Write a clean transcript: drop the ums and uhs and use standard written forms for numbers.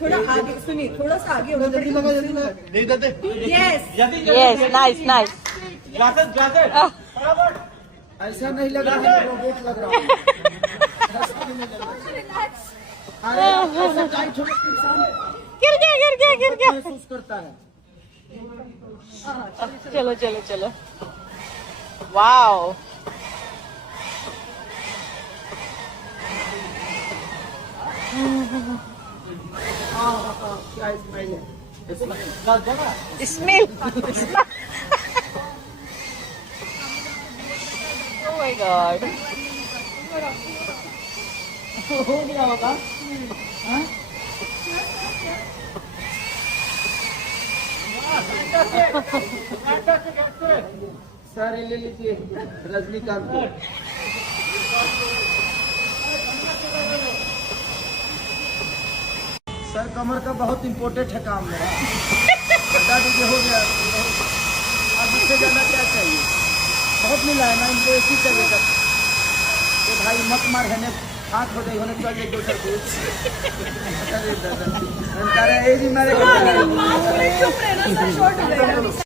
थोड़ा आगे सुनिए, थोड़ा सा आगे होगा। जल्दी लगा, जल्दी लगा। नहीं देते। Yes yes, nice nice. Glasses glasses ऐसा नहीं लग रहा है, रोबोट लग रहा है। ऐसा भी नहीं लग रहा है। अरे ऐसा टाइट होने से इंसान गिर गया। महसूस करता है। चलो चलो चलो। वाओ, क्या स्माइल है। स्मेल। Oh my God. हो गया होगा। हाँ? सारे ले लीजिए रजनीकांत को। सर कमर का बहुत इम्पोर्टेंट है काम मेरा। बता दीजिए, हो गया। अब इससे ज़्यादा क्या चाहिए? बहुत मिला है ना, इनको ऐसी चाहिए। तो भाई मत मार है ने हाथ हो जाए होने चल जाए दोसर कुछ। अरे दादा, अरे ये जी मारे। चुप रहना सर, शॉर्ट हो जाएगा।